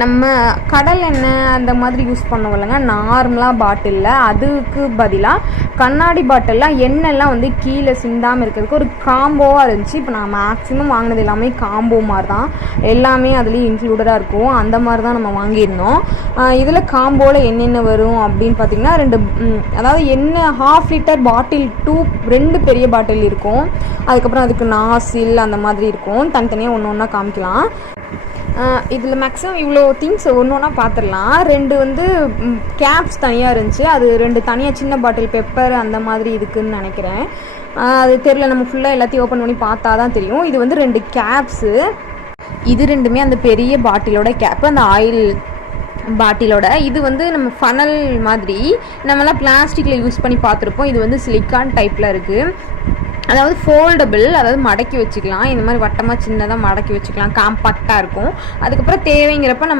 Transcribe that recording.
நம்ம கடல் எண்ணெய் அந்த மாதிரி யூஸ் பண்ணுவோம் இல்லைங்க, நார்மலாக பாட்டிலில். அதுக்கு பதிலாக கண்ணாடி பாட்டிலில் எண்ணெய்லாம் வந்து கீழே சிந்தாமல் இருக்கிறதுக்கு ஒரு காம்போவாக இருந்துச்சு. இப்போ நான் மேக்ஸிமம் வாங்கினது எல்லாமே காம்போ மாதிரி தான், எல்லாமே அதுலேயும் இன்க்ளூடடாக இருக்கும். அந்த மாதிரி தான் நம்ம வாங்கியிருந்தோம். இதில் காம்போவில் என்னென்ன வரும் அப்படின்னு பார்த்திங்கன்னா, அதாவது எண்ணெய் 1/2 லிட்டர் பாட்டில் 2 பெரிய பாட்டில் இருக்கும். அதுக்கப்புறம் அதுக்கு நாசில் அந்த மாதிரி இருக்கும். தனித்தனியாக ஒன்று ஒன்றா காமிக்கலாம். இதில் மேக்ஸிமம் இவ்வளோ திங்ஸ் ஒன்று ஒன்றா பார்த்துடலாம். 2 வந்து கேப்ஸ் தனியாக இருந்துச்சு. அது 2 தனியாக சின்ன பாட்டில் பெப்பர் அந்த மாதிரி இருக்குதுன்னு நினைக்கிறேன். அது தெரியல, நம்ம ஃபுல்லாக எல்லாத்தையும் ஓப்பன் பண்ணி பார்த்தா தான் தெரியும். இது வந்து 2 கேப்ஸு. இது 2மே அந்த பெரிய பாட்டிலோட கேப்பு, அந்த ஆயில் பாட்டிலோட. இது வந்து நம்ம ஃபனல் மாதிரி நம்மலாம் பிளாஸ்டிக்கில் யூஸ் பண்ணி பார்த்துருப்போம். இது வந்து சிலிக்கான் டைப்பில் இருக்குது. அதாவது ஃபோல்டபுள், அதாவது மடக்கி வச்சுக்கலாம். இந்த மாதிரி வட்டமாக சின்னதாக மடக்கி வச்சுக்கலாம், காம்பாக்டாக இருக்கும். அதுக்கப்புறம் தேவைங்கிறப்ப நம்ம